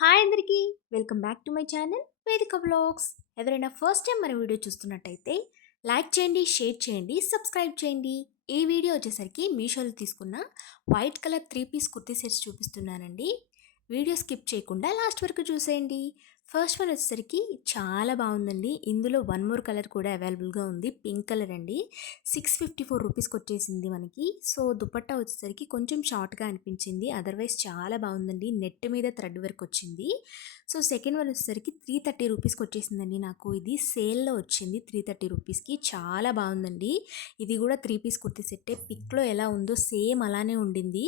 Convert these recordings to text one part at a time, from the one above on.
Hi అందరికీ welcome back to my channel Vedika vlogs. ఎవరైనా first time మన వీడియో చూస్తున్నట్టయితే లైక్ చేయండి, షేర్ చేయండి, సబ్స్క్రైబ్ చేయండి. ఈ వీడియో వచ్చేసరికి మీషోలో తీసుకున్న white colour 3 piece kurti sets చూపిస్తున్నానండి. వీడియో స్కిప్ చేయకుండా లాస్ట్ వరకు చూసేయండి. ఫస్ట్ వన్ వచ్చేసరికి చాలా బాగుందండి. ఇందులో వన్ మోర్ కలర్ కూడా అవైలబుల్గా ఉంది, పింక్ కలర్ అండి. 654 రూపీస్కి వచ్చేసింది మనకి. సో దుపట్టా వచ్చేసరికి కొంచెం షార్ట్గా అనిపించింది, అదర్వైజ్ చాలా బాగుందండి. నెట్ మీద థ్రెడ్ వర్క్ వచ్చింది. సో సెకండ్ వన్ వచ్చేసరికి 330 రూపీస్కి వచ్చేసిందండి. నాకు ఇది సేల్లో వచ్చింది 330 రూపీస్కి. చాలా బాగుందండి. ఇది కూడా 3 పీస్ కుర్తీ సెట్టే, పిక్లో ఎలా ఉందో సేమ్ అలానే ఉండింది.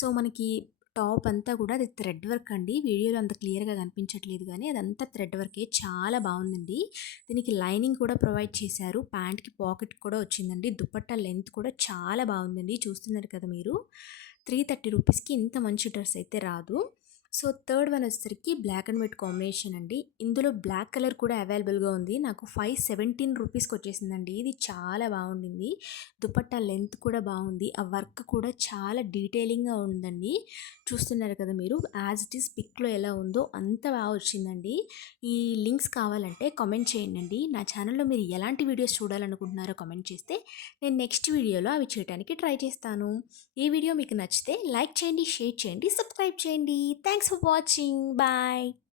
సో మనకి టాప్ అంతా కూడా అది థ్రెడ్ వర్క్ అండి. వీడియోలో అంత క్లియర్గా కనిపించట్లేదు కానీ అదంతా థ్రెడ్ వర్కే, చాలా బాగుందండి. దీనికి లైనింగ్ కూడా ప్రొవైడ్ చేశారు, ప్యాంట్కి పాకెట్ కూడా వచ్చిందండి. దుపట్టా లెంత్ కూడా చాలా బాగుందండి, చూస్తున్నారు కదా మీరు. 330 రూపీస్కి ఇంత మంచి డ్రెస్ అయితే రాదు. సో థర్డ్ వన్ వచ్చేసరికి బ్లాక్ అండ్ వైట్ కాంబినేషన్ అండి. ఇందులో బ్లాక్ కలర్ కూడా అవైలబుల్గా ఉంది. నాకు 517 రూపీస్కి వచ్చేసిందండి. ఇది చాలా బాగుండింది. దుపట్టా లెంత్ కూడా బాగుంది, ఆ వర్క్ కూడా చాలా డీటెయిలింగ్గా ఉందండి. చూస్తున్నారు కదా మీరు, యాజ్ ఇట్ ఈస్ పిక్లో ఎలా ఉందో అంత బాగా వచ్చిందండి. ఈ లింక్స్ కావాలంటే కామెంట్ చేయండి. నా ఛానల్లో మీరు ఎలాంటి వీడియోస్ చూడాలనుకుంటున్నారో కామెంట్ చేస్తే నేను నెక్స్ట్ వీడియోలో అవి చేయడానికి ట్రై చేస్తాను. ఈ వీడియో మీకు నచ్చితే లైక్ చేయండి, షేర్ చేయండి, సబ్స్క్రైబ్ చేయండి. Thanks for watching. బాయ్.